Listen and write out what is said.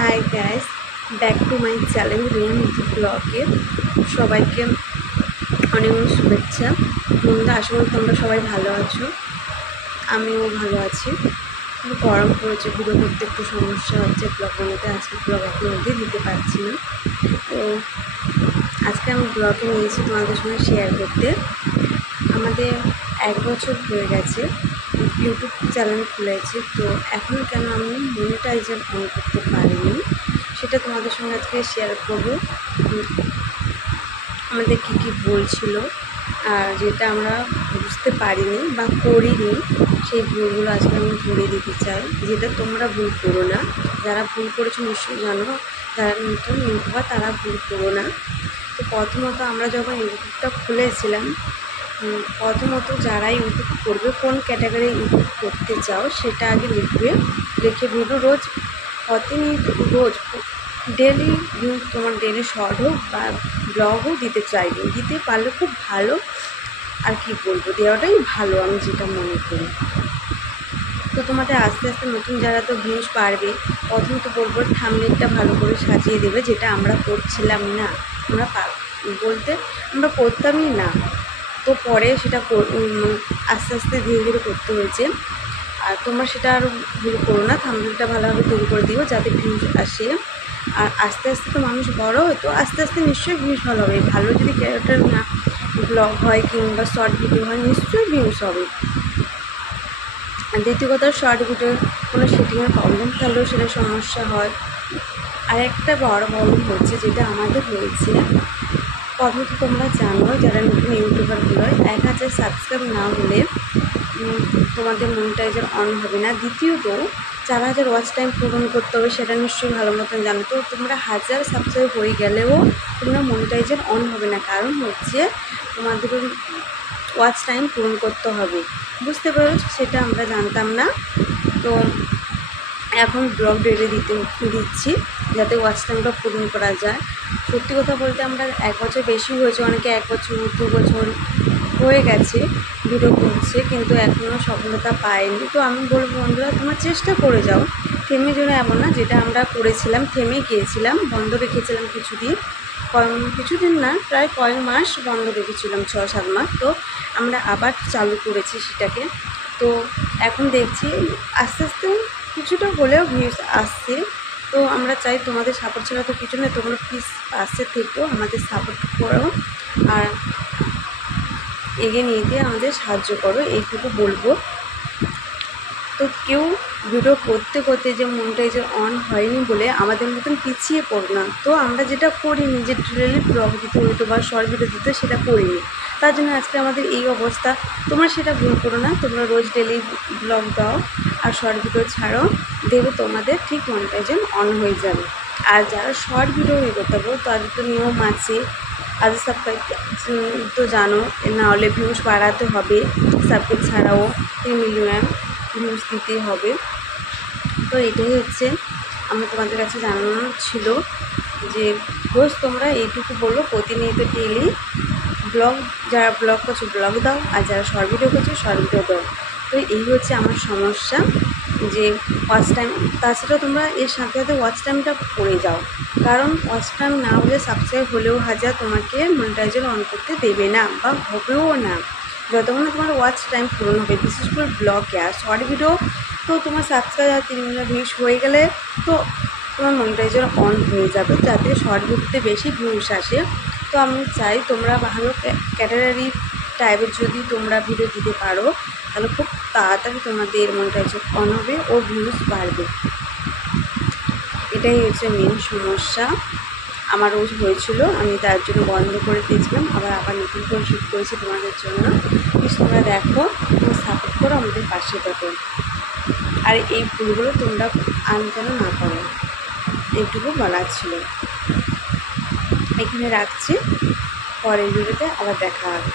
Hi guys back to my channel Riyan ব্লগে সবাইকে অনেক অনেক শুভেচ্ছা। বন্ধুরা, আশা করি তোমরা সবাই ভালো আছো। আমিও ভালো আছি। গরম পড়েছে ভিডিও করতে একটু সমস্যা হচ্ছে। ব্লগ বানাতে আজকে ব্লগ অবধি দিতে পারছি না। তো আজকে আমি ব্লগে নিয়েছি তোমাদের সঙ্গে শেয়ার করতে। আমাদের এক বছর হয়ে গেছে। ইউটিউব চ্যানেল খুলেছি, তো এখনও কেন আমি মনিটাইজার অন করতে পারিনি, সেটা তোমাদের সঙ্গে আজকে শেয়ার করব। আমাদের কী কী বলছিল আর যেটা আমরা বুঝতে পারিনি বা করিনি, সেই ভুলগুলো আজকে আমি ধরে দিতে চাই। যেটা তোমরা ভুল করো না, যারা ভুল করেছ নিশ্চয়ই জানো, যারা নতুন ইউটিউবার তারা ভুল করো না। তো প্রথমত আমরা যখন ইউটিউবটা খুলেছিলাম প্রথমত যারা ইউটিউব করবে, কোন ক্যাটাগরি ইউটিউব করতে চাও সেটা আগে লিখবে। লিখে ভিডিও রোজ প্রতিনিয়ত রোজ ডেলি ভিউজ তোমার ডেলি শর্ট হোক বা ব্লগ হোক দিতে চাইবে। দিতে পারলে খুব ভালো, আর কি বলব, দেওয়াটাই ভালো আমি যেটা মনে করি। তো তোমাদের আস্তে আস্তে নতুন যারা তো ভিউজ পারবে প্রথম তো বলব থামনেটটা ভালো করে সাজিয়ে দেবে, যেটা আমরা করছিলাম না। আমরা বলতে আমরা করতামই না। তো পরে সেটা আস্তে আস্তে ধীরে ধীরে করতে হয়েছে। আর তোমরা সেটা আর ভুল করো না থামনেলটা ভালোভাবে তৈরি করে দিও যাতে ভিউজ আসে। আর আস্তে আস্তে তো মানুষ বড় হয়, তো আস্তে আস্তে নিশ্চয়ই ভিউজ ভালো হবে। ভালো যদি ক্যারেক্টার না ব্লগ হয় কিংবা শর্ট ভিডিও হয়, নিশ্চয়ই ভিউজ হবে। দ্বিতীয় কথা শর্ট ভিডিও কোনো সেটিংয়ের প্রবলেম থাকলেও সেটা সমস্যা হয়। আর একটা বড় প্রবলেম হচ্ছে, যেটা আমাদের হয়েছে প্রথমত তোমরা জানো, যারা নতুন ইউটিউবারগুলো এক হাজার সাবস্ক্রাইব না হলে তোমাদের মনিটাইজার অন হবে না। দ্বিতীয়ত চার হাজার ওয়াচ টাইম পূরণ করতে হবে, সেটা নিশ্চয়ই ভালো মতন জানো। তো তোমরা হাজার সাবস্ক্রাইব হয়ে গেলেও তোমরা মনিটাইজার অন হবে না। কারণ হচ্ছে, তোমাদের ওয়াচ টাইম পূরণ করতে হবে। বুঝতে পেরেছ? সেটা আমরা জানতাম না। তো এখন ব্লগ ডেলি দিতে দিচ্ছি। যাতে ওয়াচ টাইমটা পূরণ করা যায়। সত্যি কথা বলতে আমরা এক বছর বেশি হয়েছে, অনেকে এক বছর, দু বছর হয়ে গেছে ভিডিও করছে, কিন্তু এখনও সফলতা পায়নি তো আমি বলব বন্ধুরা, তোমার চেষ্টা করে যাও। থেমে যেন এমন না, যেটা আমরা করেছিলাম, থেমে গিয়েছিলাম, বন্ধ রেখেছিলাম কিছুদিন। কয়েক, কিছুদিন না, প্রায় কয়েক মাস বন্ধ রেখেছিলাম, ছ, সাত মাস। তো আমরা আবার চালু করেছি সেটাকে। তো এখন দেখছি, আস্তে আস্তে কিছুটা হলেও ভিউজ আসছে। তো আমরা চাই তোমাদের সাপোর্ট ছাড়া তো কিছু না তোমরা প্লিজ পাশে থেকো, আমাদের সাপোর্ট করো আর এগিয়ে নিয়ে গিয়ে আমাদের সাহায্য করো, এইটুকু বলব। তো কেউ ভিডিও করতে করতে যে মনিটাইজার অন হয়নি বলে আমাদের মতন পিছিয়ে পড়ো না। তো আমরা যেটা করিনি, যে ডেলি ব্লগ দিতে হইতো বা শর্ট ভিডিও দিতে সেটা করিনি। তার জন্য আজকে আমাদের এই অবস্থা। তোমরা সেটা ভুল করো না, তোমরা রোজ ডেলি ব্লগ দাও আর শর্ট ভিডিও ছাড়ো। দেখবে তোমাদের, ঠিক মনিটাইজার অন হয়ে যাবে। আর যারা শর্ট ভিডিও হয়ে করতে পারো, তাদের তো নিয়ম আছে। আজ সাবস্ক্রাইব তো জানো, না হলে ভিউজ বাড়াতে হবে। সাবস্ক্রাইব ছাড়াও তিন মিলিয়ন ভিউজ দিতে হবে। তো এটাই হচ্ছে আমার তোমাদের কাছে জানানো ছিল যে, রোজ তোমরা এইটুকু বলো প্রতিনিয়ত ডেলি ব্লগ যারা ব্লগ করছ ব্লগ দাও, আর যারা শর্ট ভিডিও করছ শর্ট ভিডিও দাও। তো এই হচ্ছে আমার সমস্যা যে ওয়াচ টাইম তাছাড়া তোমরা এর সাথে সাথে ওয়াচ টাইমটা পড়ে যাও। কারণ ওয়াচ টাইম না হলে সাবস্ক্রাইব হলেও হাজার তোমাকে মনিটাইজার অন করতে দেবে না বা হবেও না। যতক্ষণ না তোমার ওয়াচ টাইম পূরণ হবে, বিশেষ করে ব্লগে আর শর্ট ভিডিও তো তোমার সাবস্ক্রাইব আর তিন মিলিয়ন ভিউজ হয়ে গেলে তো তোমার মনিটাইজার অন হয়ে যাবে, যাতে শর্ট ভিডিওতে বেশি ভিউজ আসে। তো আমি চাই তোমরা ভালো ক্যাটাগরি টাইপের যদি তোমরা ভিডিও দিতে পারো, তাহলে খুব তাড়াতাড়ি তোমাদের মনিটাইজার অন হবে ও ভিউজ বাড়বে। এটাই হচ্ছে মেন সমস্যা। আমার রোজ হয়েছিল, আমি তার জন্য বন্ধ করে দিয়েছিলাম, আবার আবার নতুন করে শুট করেছি তোমাদের জন্য। প্লিজ তোমরা দেখো এবং সাপোর্ট করো, আমাদের পাশে থাকো। আর এই ভুলগুলো তোমরা আন যেন না করো। এইটুকু বলার ছিল। এখানে রাখছি, পরের ভিডিওতে আবার দেখা হবে।